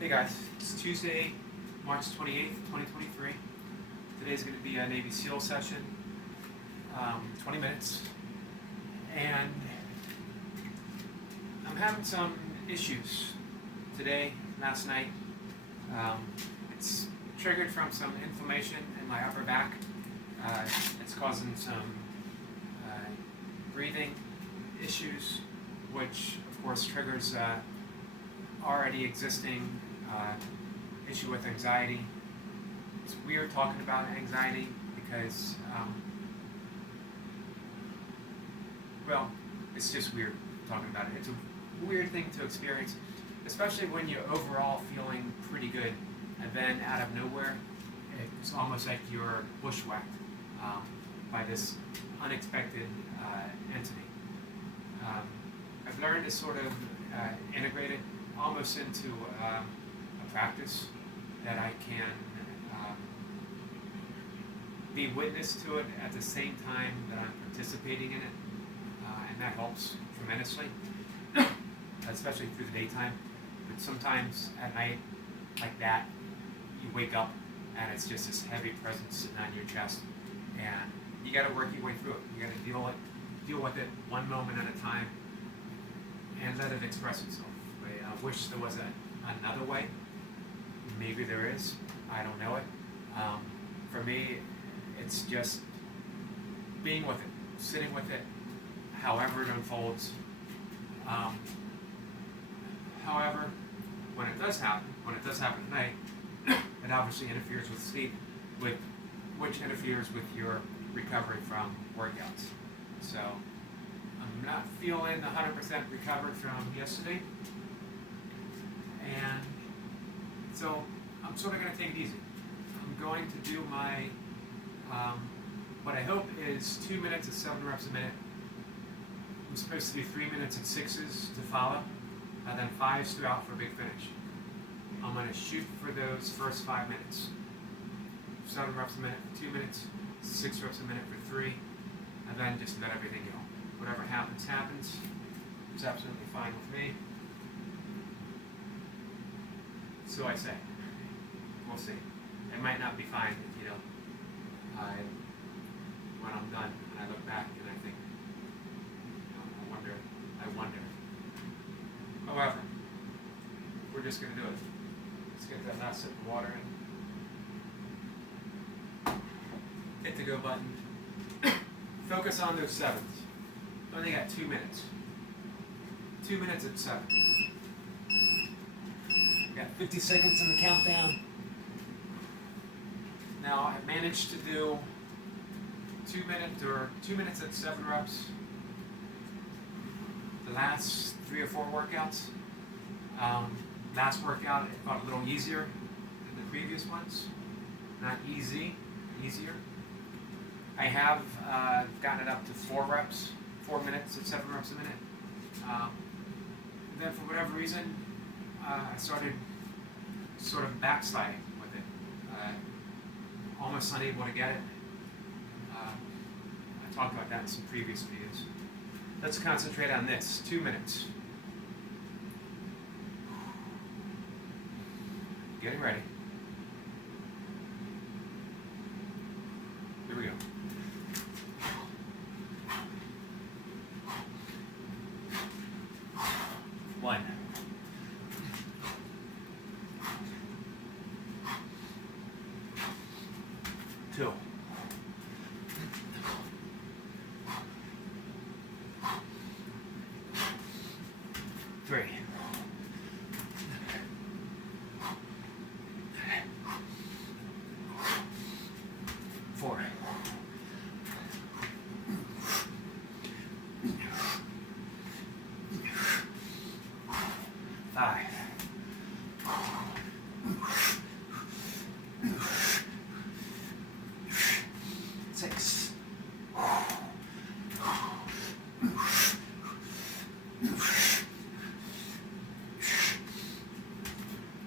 Hey guys, it's Tuesday, March 28th, 2023. Today's going to be a Navy SEAL session, 20 minutes, and I'm having some issues today, last night. It's triggered from some inflammation in my upper back. It's causing some breathing issues, which of course triggers already existing issue with anxiety. It's weird talking about anxiety because, well, it's just weird talking about it. It's a weird thing to experience, especially when you're overall feeling pretty good, and then out of nowhere, it's almost like you're bushwhacked by this unexpected entity. I've learned to sort of integrate it almost into a practice that I can be witness to it at the same time that I'm participating in it, and that helps tremendously, especially through the daytime. But sometimes at night, like that, you wake up and it's just this heavy presence sitting on your chest, and you got to work your way through it. You got to deal with it one moment at a time, and let it express itself. I wish there was another way. Maybe there is. I don't know it. For me, it's just being with it, sitting with it, however it unfolds. However, when it does happen at night, it obviously interferes with sleep, which interferes with your recovery from workouts. So I'm not feeling 100% recovered from yesterday. And so I'm sort of going to take it easy. I'm going to do my, what I hope is 2 minutes at 7 reps a minute. I'm supposed to do 3 minutes at 6s to follow, and then 5s throughout for a big finish. I'm going to shoot for those first 5 minutes. 7 reps a minute for 2 minutes, 6 reps a minute for 3, and then just let everything go. Whatever happens, happens. It's absolutely fine with me. So I say. We'll see. It might not be fine, when I'm done and I look back and I think, I wonder. However, we're just going to do it. Let's get that last sip of water in. Hit the go button. Focus on those 7s. Only got 2 minutes. 2 minutes at 7. Got 50 seconds in the countdown. Now I managed to do 2 minutes at 7 reps. The last 3 or 4 workouts. Last workout I felt a little easier than the previous ones. Not easy, easier. I have gotten it up to 4 minutes at 7 reps a minute. Then for whatever reason, I started sort of backsliding with it, almost unable to get it. I talked about that in some previous videos. Let's concentrate on this, 2 minutes. Getting ready. Here we go. 1. 2. 3. 4. 5. 6.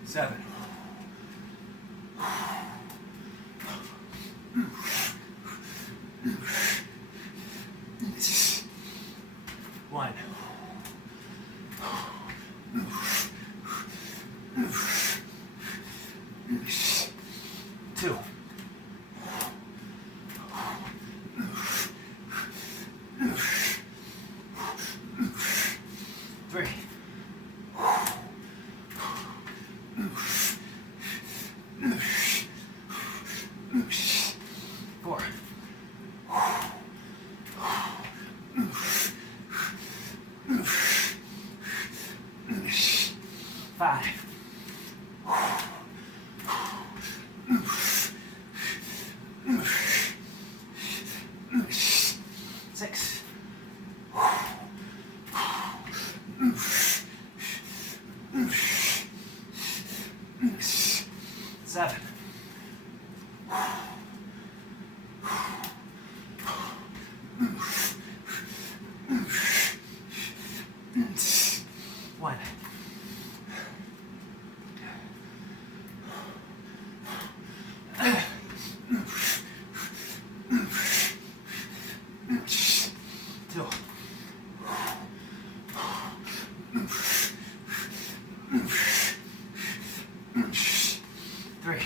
7. 1. 4, 5, 6, 7, 1. Two. 3.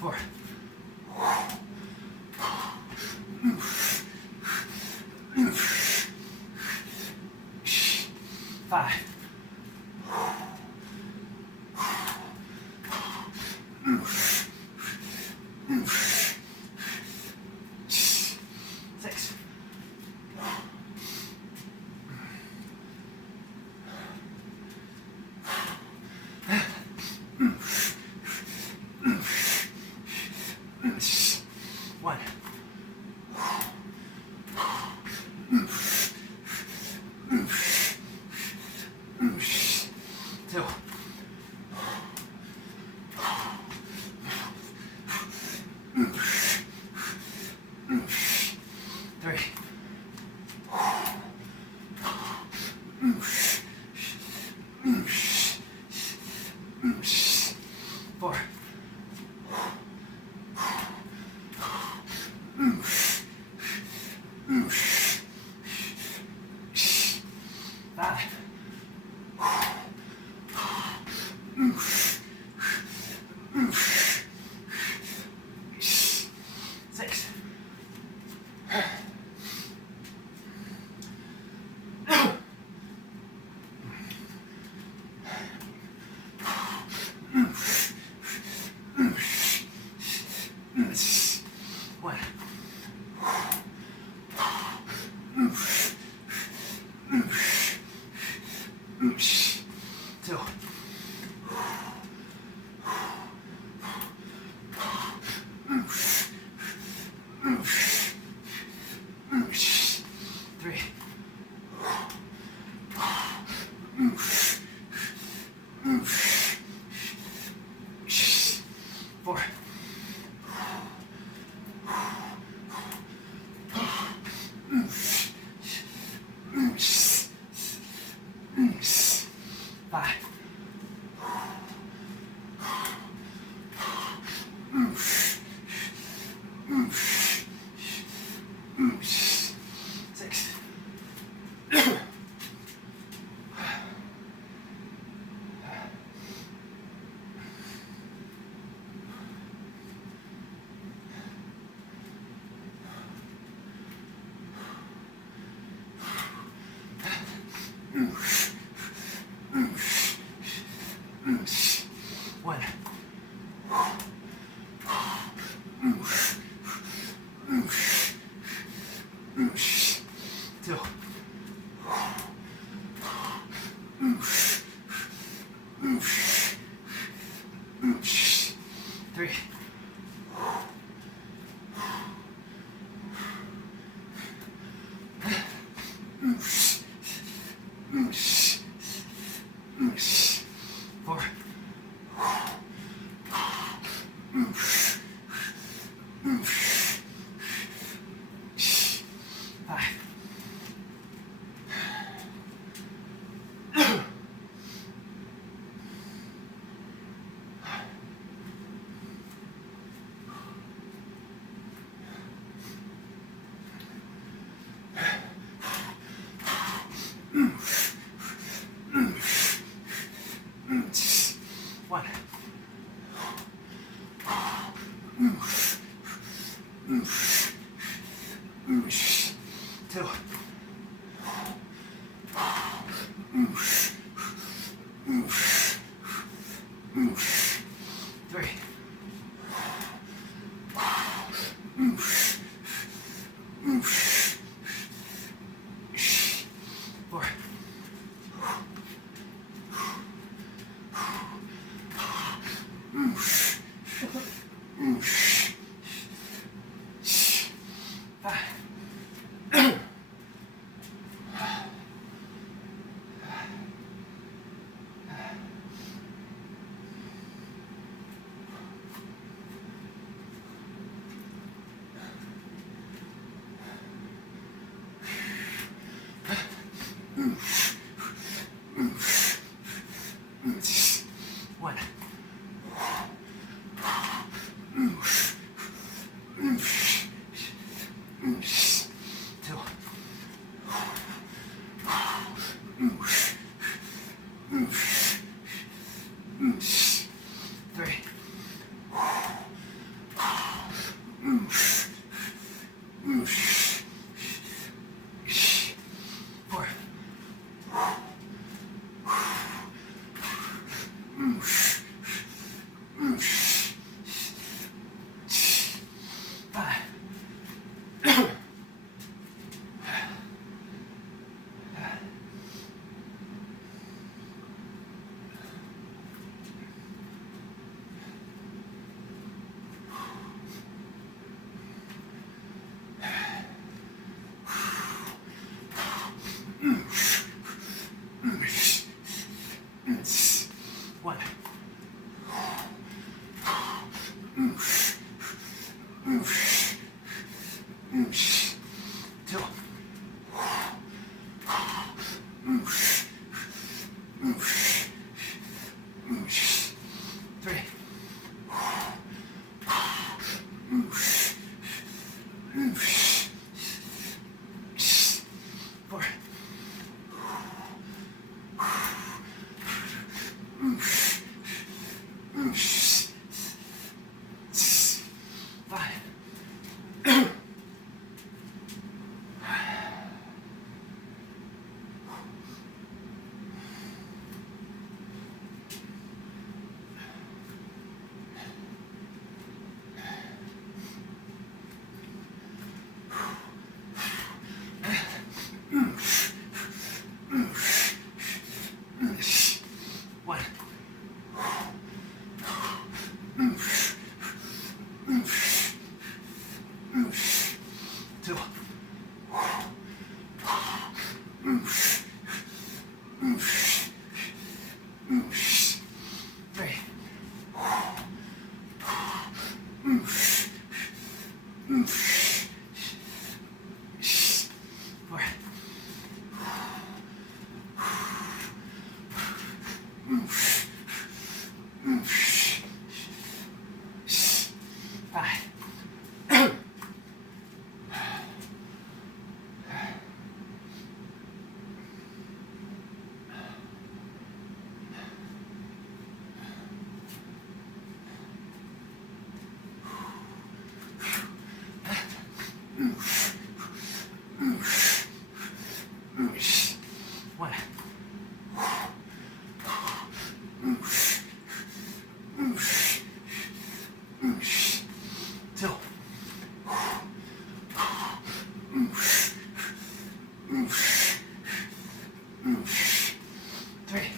4. 5. 6. 1. 2. 3. 4. 5. 6. 1. 2. 3. 4. 5. 6. 1. 2. 3. 4. 5. 1. 2. 2, 3, 4, 5. One. Two. 3. 4. 5. One. 2. 3. 4. 5. One. 2. 3. 4. 5. One. 2. 3.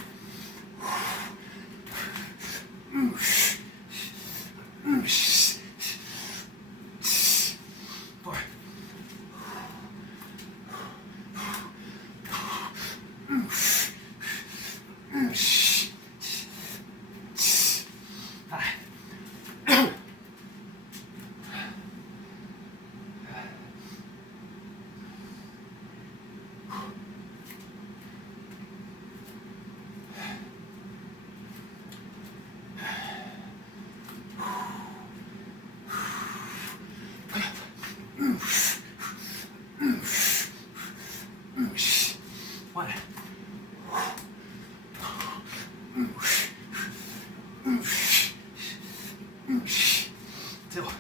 4. 5. One. 2.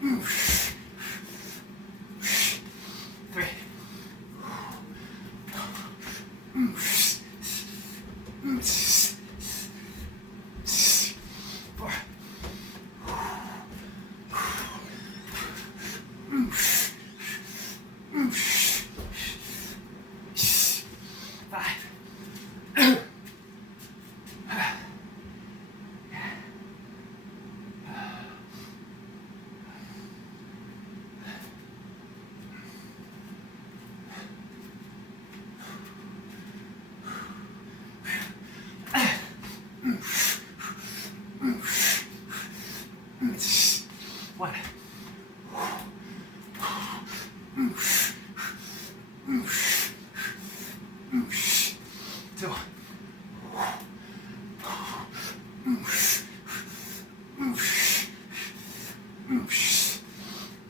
One. Two. Three. Four. Five. One. Two.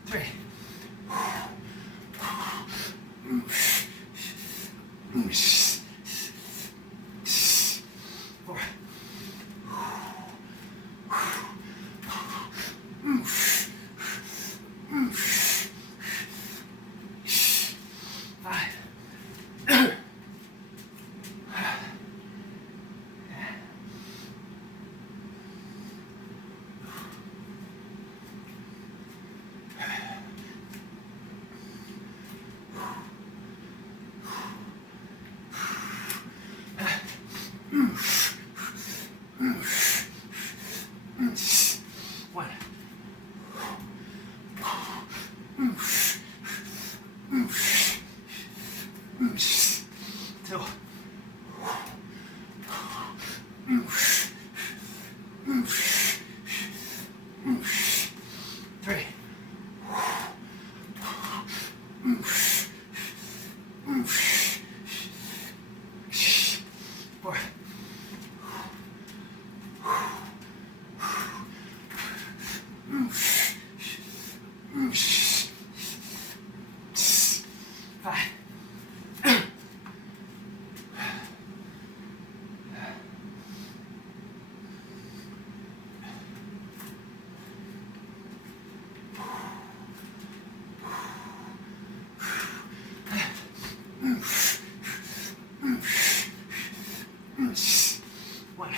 Three. Four. Five. One.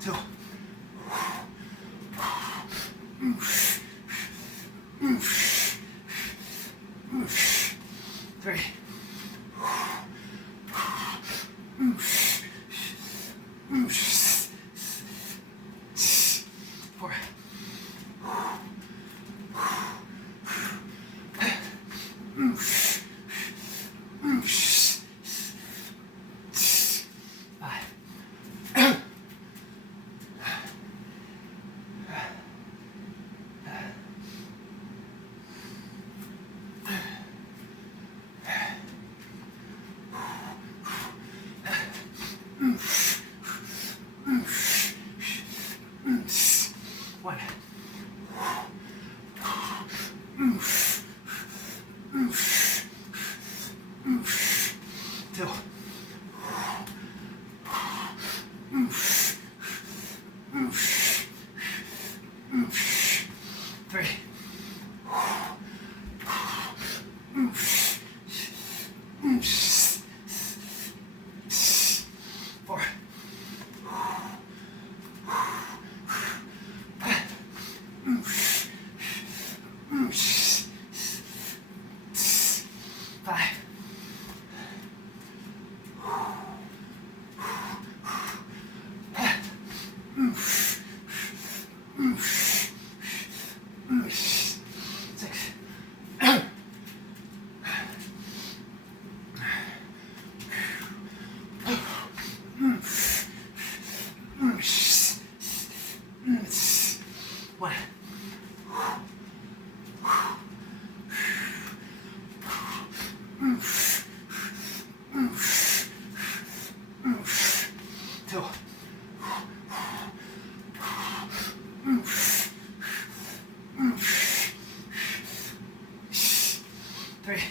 Two. Three. Four. Five. One. Two. Three. Four. Five. Six. One. Two. Three.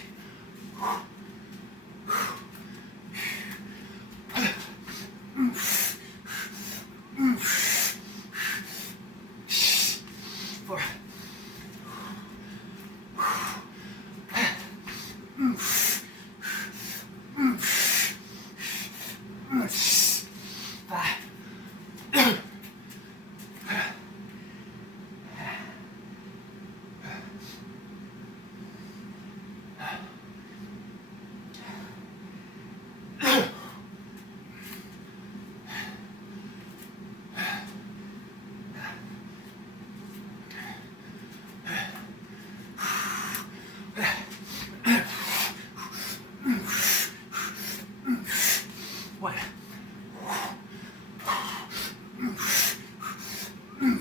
Two.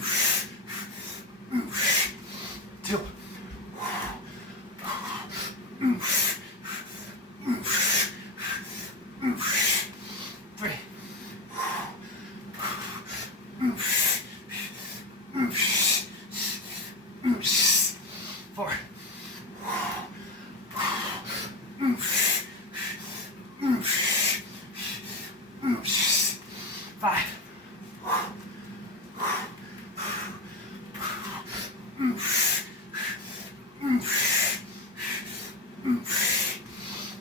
3. 4. 5.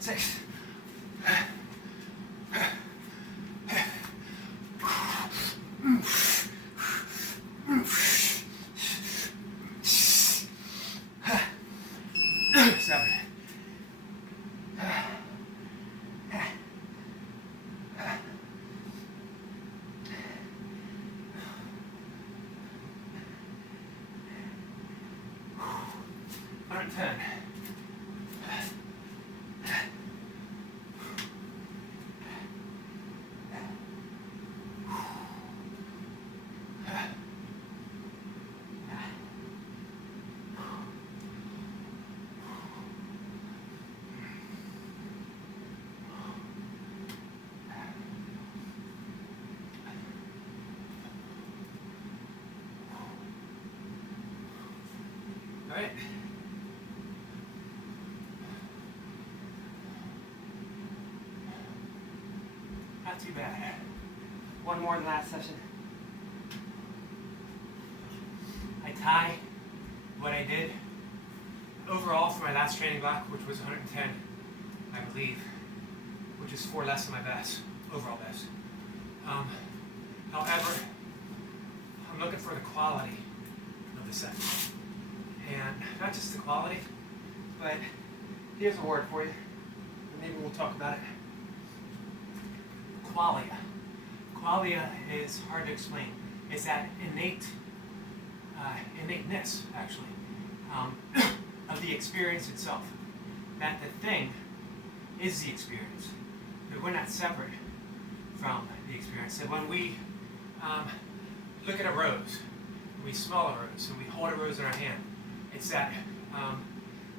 6. 7. 110. all right. Not too bad. One more than last session. I tie what I did overall for my last training block, which was 110, I believe, which is 4 less than my best, overall best. However, I'm looking for the quality of the set. And not just the quality, but here's a word for you, and maybe we'll talk about it. Qualia. Qualia is hard to explain. It's that innateness, actually, of the experience itself. That the thing is the experience. That we're not separate from the experience. That when we look at a rose, we smell a rose, and we hold a rose in our hand, it's that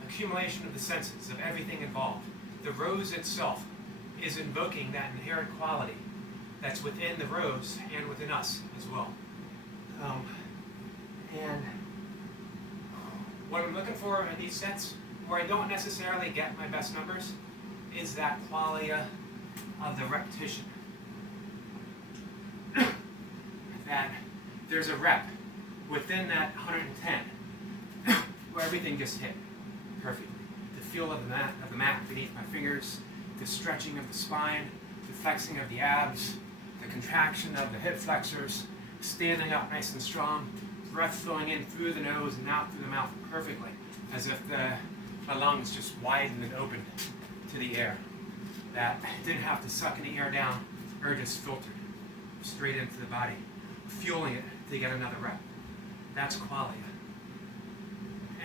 accumulation of the senses, of everything involved. The rose itself is invoking that inherent quality that's within the rose and within us as well. And what I'm looking for in these sets, where I don't necessarily get my best numbers, is that qualia of the repetition. That there's a rep within that 110 where everything just hit perfectly. The feel of the mat beneath my fingers, the stretching of the spine, the flexing of the abs, the contraction of the hip flexors, standing up nice and strong, breath flowing in through the nose and out through the mouth perfectly, as if my lungs just widened and opened to the air. That didn't have to suck any air down or just filtered straight into the body, fueling it to get another rep. That's qualia.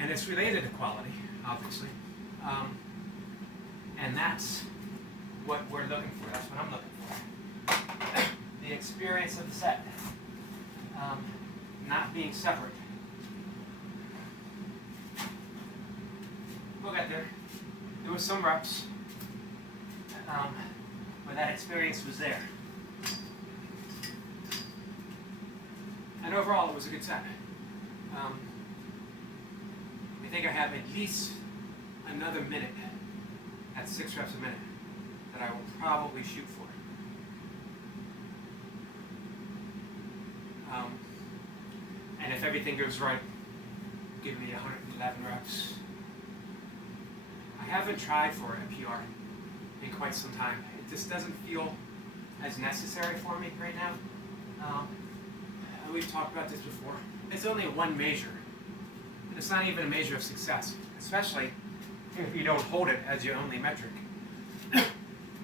And it's related to quality, obviously. And that's what we're looking for. That's what I'm looking for. The experience of the set. Not being separate. We'll get there. There was some reps where that experience was there. And overall, it was a good set. I think I have at least another minute at 6 reps a minute that I will probably shoot for. And if everything goes right, give me 111 reps. I haven't tried for a PR in quite some time. It just doesn't feel as necessary for me right now. We've talked about this before. It's only one measure. And it's not even a measure of success, especially if you don't hold it as your only metric.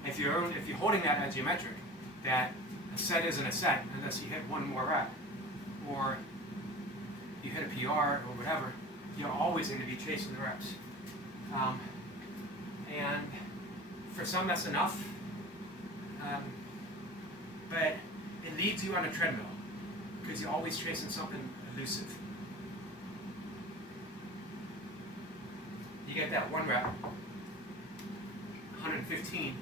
If you're holding that as your metric, that a set isn't a set unless you hit one more rep, or you hit a PR or whatever, you're always going to be chasing the reps. And for some that's enough, but it leads you on a treadmill, because you're always chasing something elusive. You get that 1 rep, 115,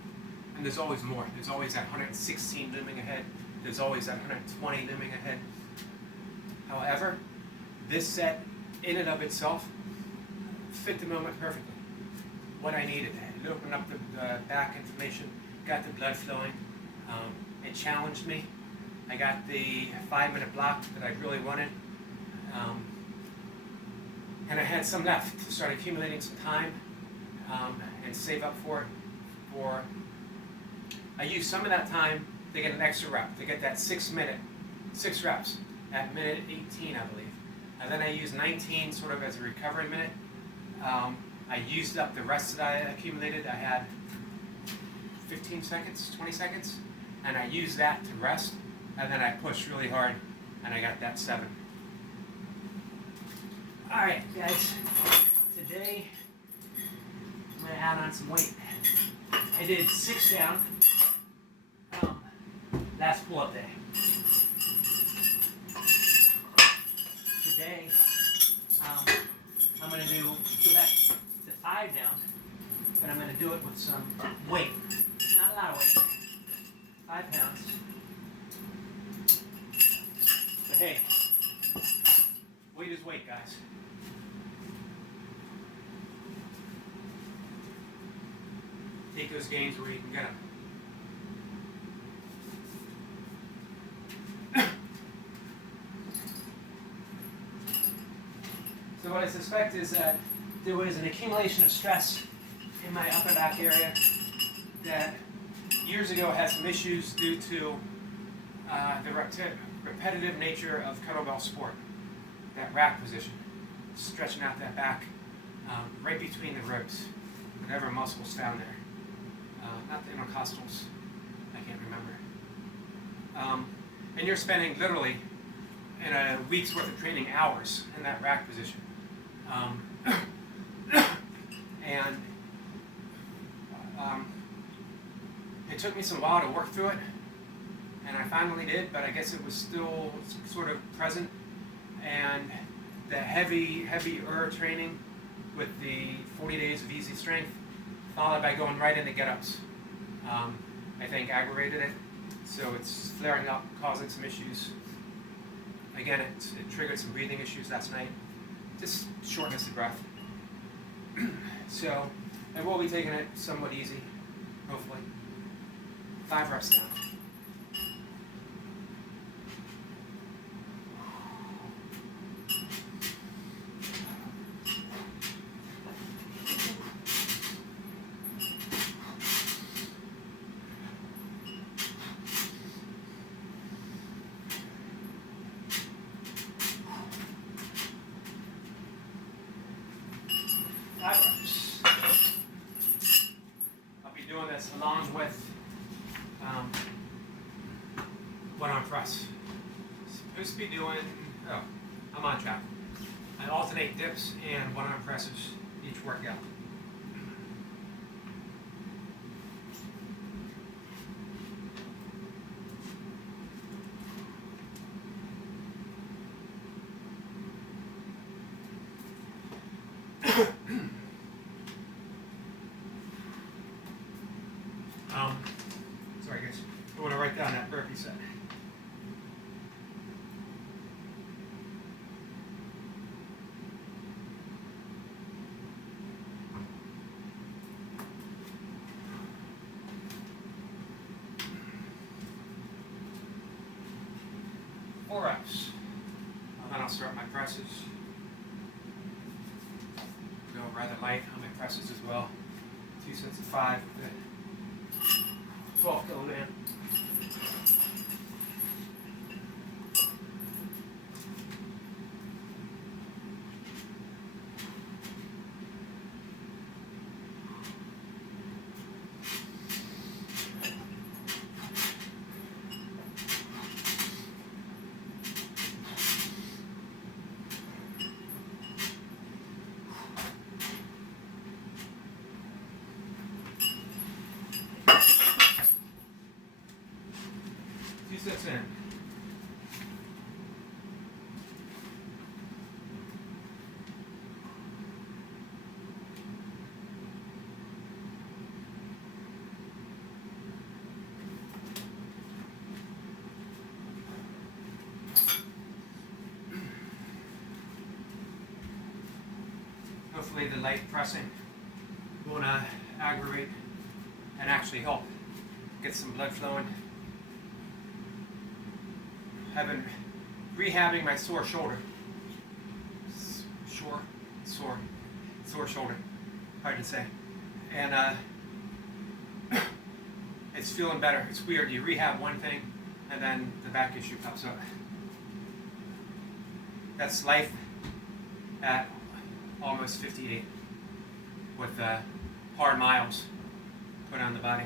and there's always more. There's always that 116 looming ahead. There's always that 120 looming ahead. However, this set, in and of itself, fit the moment perfectly. What I needed. It opened up the back inflammation, got the blood flowing. It challenged me. I got the 5-minute block that I really wanted. And I had some left to start accumulating some time and save up for it. I used some of that time to get an extra rep, to get that 6 reps at minute 18, I believe. And then I used 19 sort of as a recovery minute. I used up the rest that I accumulated. I had 15 seconds, 20 seconds, and I used that to rest, and then I pushed really hard, and I got that 7. Alright guys, today I'm going to add on some weight. I did 6 down, last pull-up day. Today, I'm going to go back to 5 down, but I'm going to do it with some weight. Not a lot of weight, 5 pounds. But hey, weight is weight, guys. Take those gains where you can get them. So what I suspect is that there was an accumulation of stress in my upper back area that years ago had some issues due to the repetitive nature of kettlebell sport. That rack position, stretching out that back, right between the ribs, whatever muscles down there. Not the intercostals, I can't remember. And you're spending literally in a week's worth of training hours in that rack position. And it took me some while to work through it, and I finally did, but I guess it was still sort of present. And the heavier training with the 40 days of easy strength, followed by going right into get-ups, I think aggravated it. So it's flaring up, causing some issues. Again, it triggered some breathing issues last night. Just shortness of breath. So I will be taking it somewhat easy, hopefully. 5 reps now. I'll be doing this along with one-arm press. Supposed to be doing, I'm on track. I alternate dips and one-arm presses each workout. Sorry guys, I want to write down that burpee set. Four reps. And then I'll start my presses. Go rather light on my presses as well. 2 sets of 5. 12 kilogram. Sets in. hopefully the light pressing won't aggravate and actually help get some blood flowing. I've been rehabbing my sore shoulder. Sore shoulder. Hard to say. And it's feeling better. It's weird. You rehab one thing, and then the back issue pops up. That's life at almost 58 with hard miles put on the body.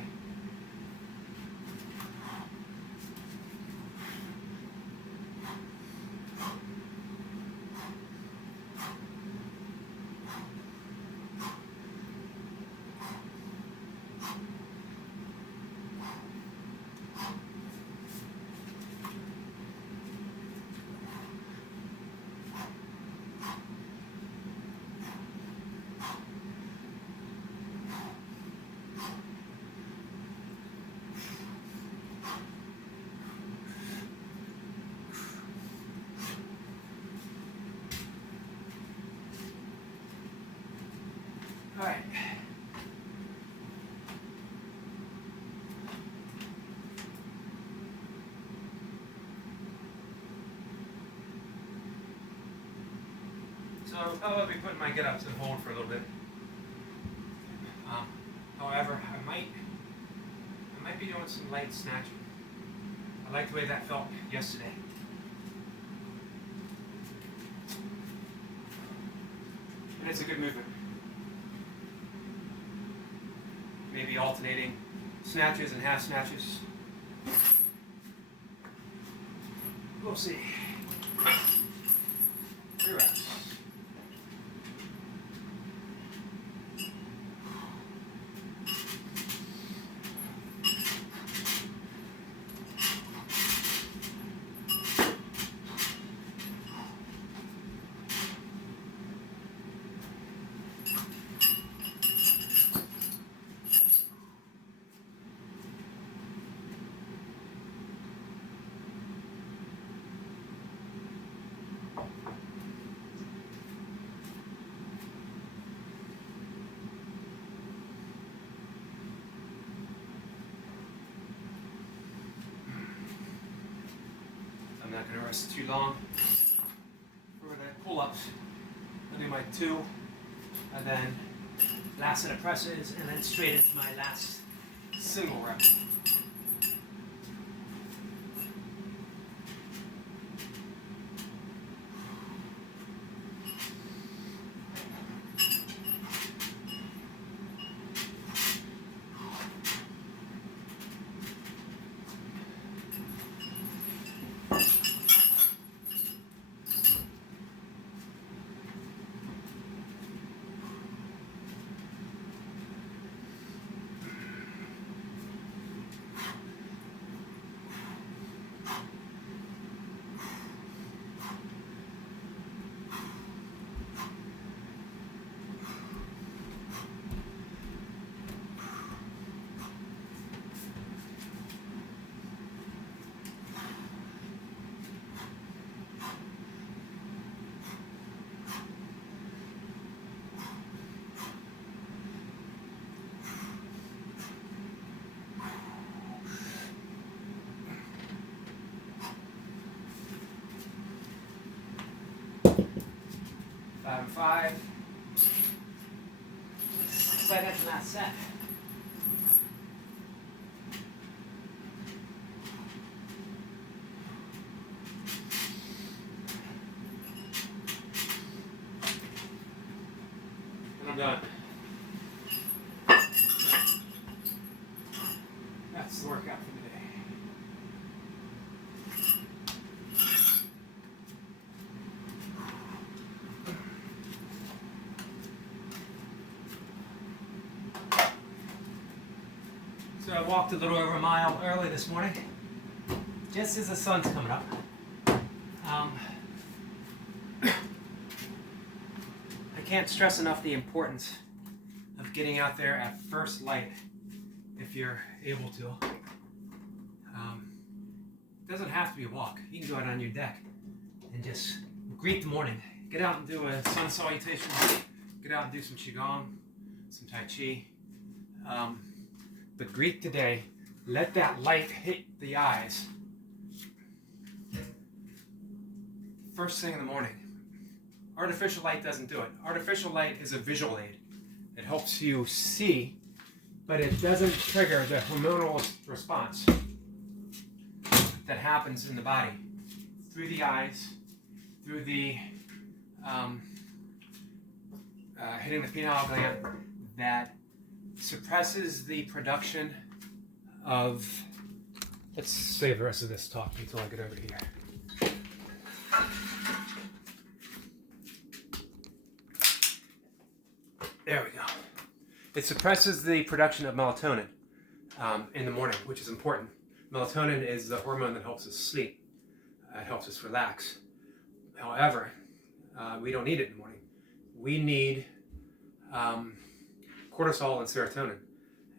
All right. So I'll be putting my get-ups on hold for a little bit. However, I might be doing some light snatching. I like the way that felt yesterday. And it's a good movement. Maybe alternating snatches and half snatches. We'll see. 3 reps. I'm not going to rest too long for the pull-ups. I'll do my 2, and then last set of presses, and then straight into my last single rep. Bottom 5. Second to last set. And I'm done. That's the workout for today. So I walked a little over a mile early this morning, just as the sun's coming up. I can't stress enough the importance of getting out there at first light if you're able to. It doesn't have to be a walk. You can go out on your deck and just greet the morning. Get out and do a sun salutation get out and do some Qigong, some Tai Chi. But Greek today, let that light hit the eyes first thing in the morning. Artificial light doesn't do it. Artificial light is a visual aid. It helps you see, but it doesn't trigger the hormonal response that happens in the body through the eyes, through the hitting the pineal gland, that suppresses the production of. Let's save the rest of this talk until I get over here. There we go. It suppresses the production of melatonin in the morning, which is important. Melatonin is the hormone that helps us sleep. It helps us relax. However, we don't need it in the morning. We need cortisol and serotonin.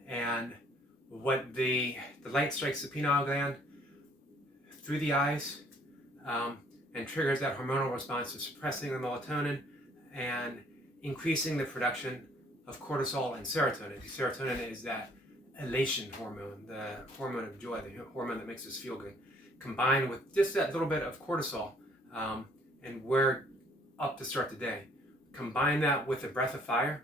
And what the light strikes the pineal gland through the eyes and triggers that hormonal response of suppressing the melatonin and increasing the production of cortisol and serotonin. Serotonin is that elation hormone, the hormone of joy, the hormone that makes us feel good, combined with just that little bit of cortisol, and we're up to start the day. Combine that with a breath of fire.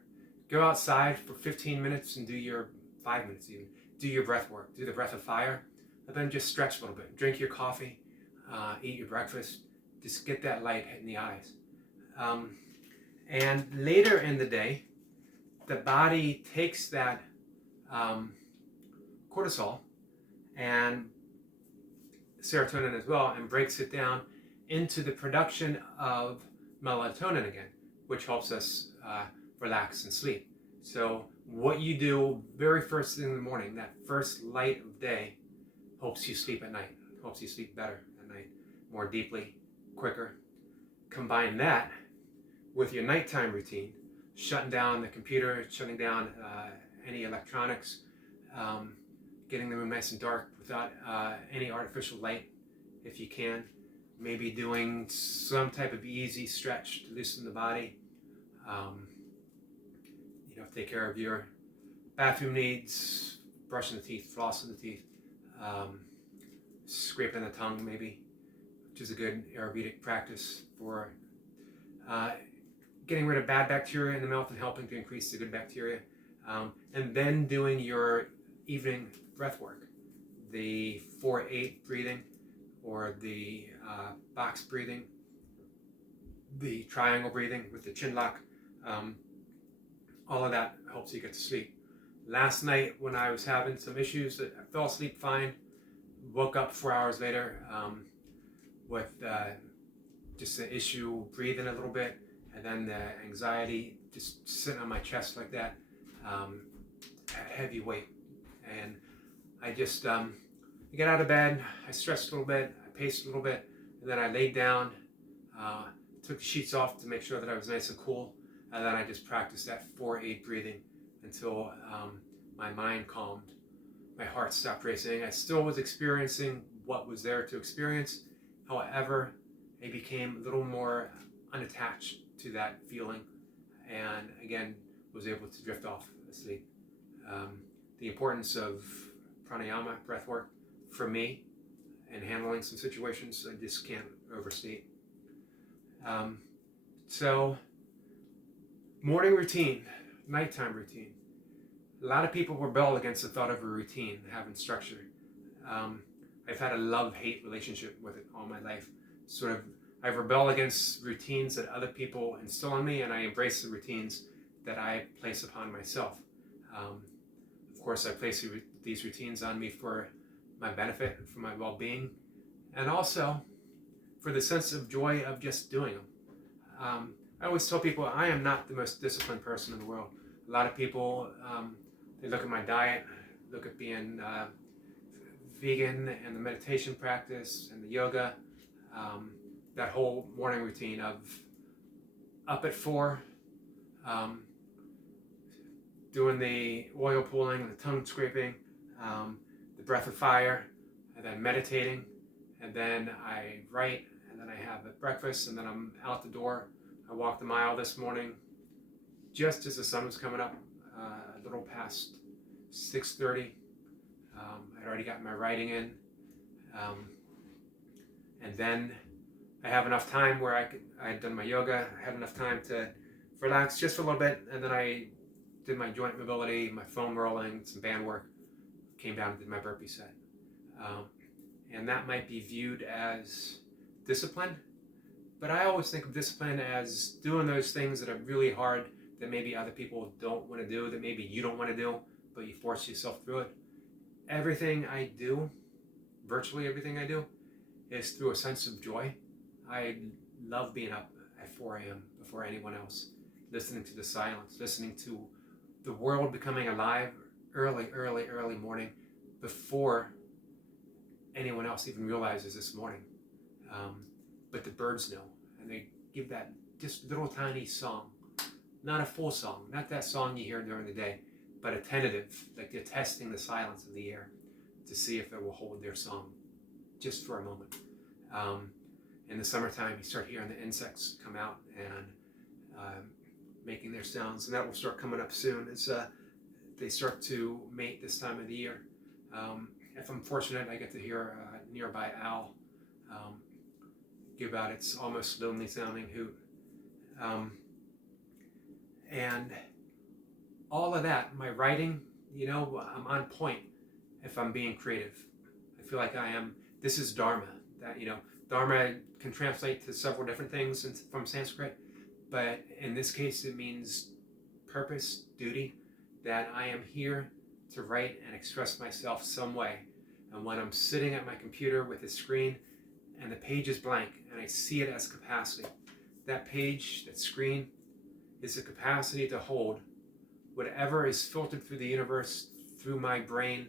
Go outside for 15 minutes and do your 5 minutes even. Do your breath work. Do the breath of fire, and then just stretch a little bit. Drink your coffee, eat your breakfast. Just get that light hitting the eyes. And later in the day, the body takes that cortisol and serotonin as well and breaks it down into the production of melatonin again, which helps us relax and sleep. So what you do very first thing in the morning, that first light of day, helps you sleep at night, helps you sleep better at night, more deeply, quicker. Combine that with your nighttime routine, shutting down the computer, shutting down any electronics, getting the room nice and dark without any artificial light if you can. Maybe doing some type of easy stretch to loosen the body. Take care of your bathroom needs, brushing the teeth, flossing the teeth, scraping the tongue maybe, which is a good Ayurvedic practice for getting rid of bad bacteria in the mouth and helping to increase the good bacteria. And then doing your evening breath work, the 4-8 breathing, or the box breathing, the triangle breathing with the chin lock. All of that helps you get to sleep. Last night when I was having some issues, I fell asleep fine, woke up 4 hours later with just the issue breathing a little bit, and then the anxiety just sitting on my chest like that, at heavy weight. And I just I got out of bed, I stretched a little bit, I paced a little bit, and then I laid down, took the sheets off to make sure that I was nice and cool, and then I just practiced that 4-8 breathing until my mind calmed, my heart stopped racing. I still was experiencing what was there to experience. However, I became a little more unattached to that feeling, and again was able to drift off asleep. The importance of pranayama, breath work, for me, and handling some situations, I just can't overstate. So, morning routine, nighttime routine. A lot of people rebel against the thought of a routine, having structure. I've had a love-hate relationship with it all my life. I rebel against routines that other people instill on me, and I embrace the routines that I place upon myself. Of course, I place these routines on me for my benefit, for my well-being, and also for the sense of joy of just doing them. I always tell people I am not the most disciplined person in the world. A lot of people, they look at my diet, look at being vegan and the meditation practice and the yoga, that whole morning routine of up at 4, doing the oil pulling, the tongue scraping, the breath of fire, and then meditating, and then I write, and then I have a breakfast, and then I'm out the door. I walked a mile this morning, just as the sun was coming up, a little past 6:30. I'd already got my writing in, and then I have enough time where I had done my yoga. I had enough time to relax just for a little bit, and then I did my joint mobility, my foam rolling, some band work. Came down and did my burpee set, and that might be viewed as discipline. But I always think of discipline as doing those things that are really hard, that maybe other people don't want to do, that maybe you don't want to do, but you force yourself through it. Everything I do, virtually everything I do, is through a sense of joy. I love being up at 4 a.m. before anyone else, listening to the silence, listening to the world becoming alive early morning, before anyone else even realizes this morning. But the birds know, and they give that just little tiny song, not a full song, not that song you hear during the day, but a tentative, like they're testing the silence of the air to see if it will hold their song just for a moment. In the summertime, you start hearing the insects come out and making their sounds, and that will start coming up soon as they start to mate this time of the year. If I'm fortunate, I get to hear a nearby owl give out its almost lonely sounding hoot. And all of that, my writing, I'm on point if I'm being creative. I feel like I am. This is Dharma. That, Dharma can translate to several different things from Sanskrit, but in this case it means purpose, duty, that I am here to write and express myself some way. And when I'm sitting at my computer with a screen and the page is blank and I see it as capacity, that page, that screen, is the capacity to hold whatever is filtered through the universe, through my brain,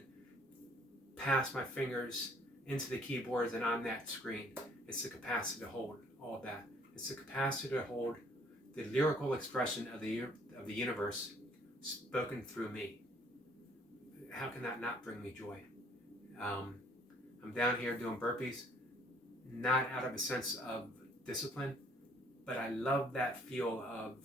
past my fingers, into the keyboards, and on that screen. It's the capacity to hold all of that. It's the capacity to hold the lyrical expression of the universe spoken through me. How can that not bring me joy? I'm down here doing burpees, not out of a sense of discipline, but I love that feel of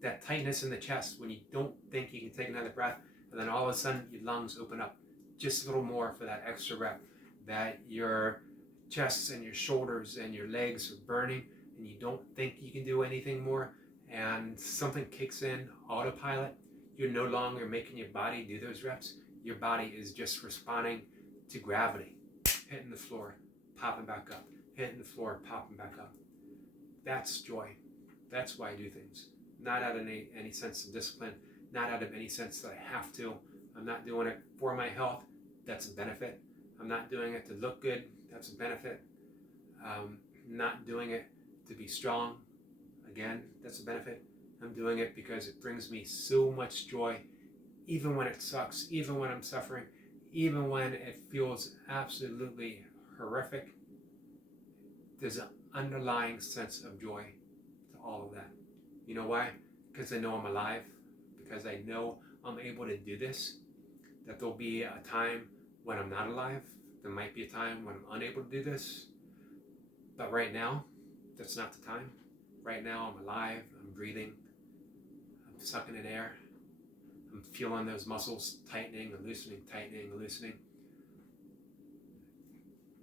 that tightness in the chest when you don't think you can take another breath, and then all of a sudden your lungs open up just a little more for that extra rep, that your chests and your shoulders and your legs are burning and you don't think you can do anything more, and something kicks in, autopilot. You're no longer making your body do those reps. Your body is just responding to gravity, hitting the floor, popping back up, hitting the floor, popping back up. That's joy. That's why I do things. Not out of any sense of discipline, not out of any sense that I have to. I'm not doing it for my health. That's a benefit. I'm not doing it to look good. That's a benefit. Not doing it to be strong. Again, that's a benefit. I'm doing it because it brings me so much joy, even when it sucks, even when I'm suffering, even when it feels absolutely horrific. There's an underlying sense of joy to all of that. You know why? Because I know I'm alive, because I know I'm able to do this, that there'll be a time when I'm not alive. There might be a time when I'm unable to do this. But right now, that's not the time. Right now, I'm alive, I'm breathing, I'm sucking in air, I'm feeling those muscles tightening and loosening, tightening and loosening.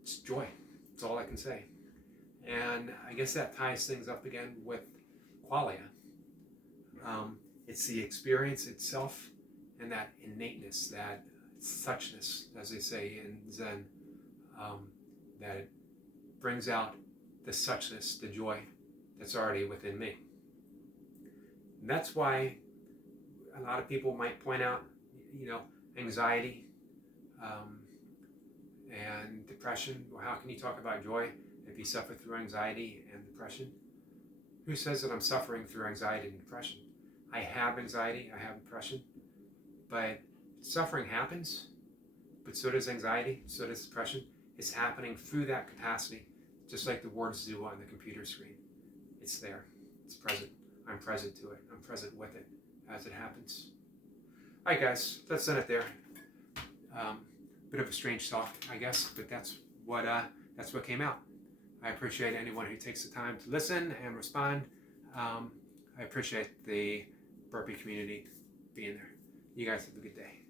It's joy. That's all I can say. And I guess that ties things up again with Qualia. It's the experience itself and that innateness, that suchness, as they say in Zen, that it brings out the suchness, the joy that's already within me. And that's why a lot of people might point out, anxiety and depression. Well, how can you talk about joy if you suffer through anxiety and depression? Who says that I'm suffering through anxiety and depression? I have anxiety, I have depression, but suffering happens, but so does anxiety, so does depression. It's happening through that capacity, just like the words do on the computer screen. It's there, it's present. I'm present to it, I'm present with it as it happens. All right, guys, let's end it there. Bit of a strange talk, I guess, but that's what came out. I appreciate anyone who takes the time to listen and respond. I appreciate the burpee community being there. You guys have a good day.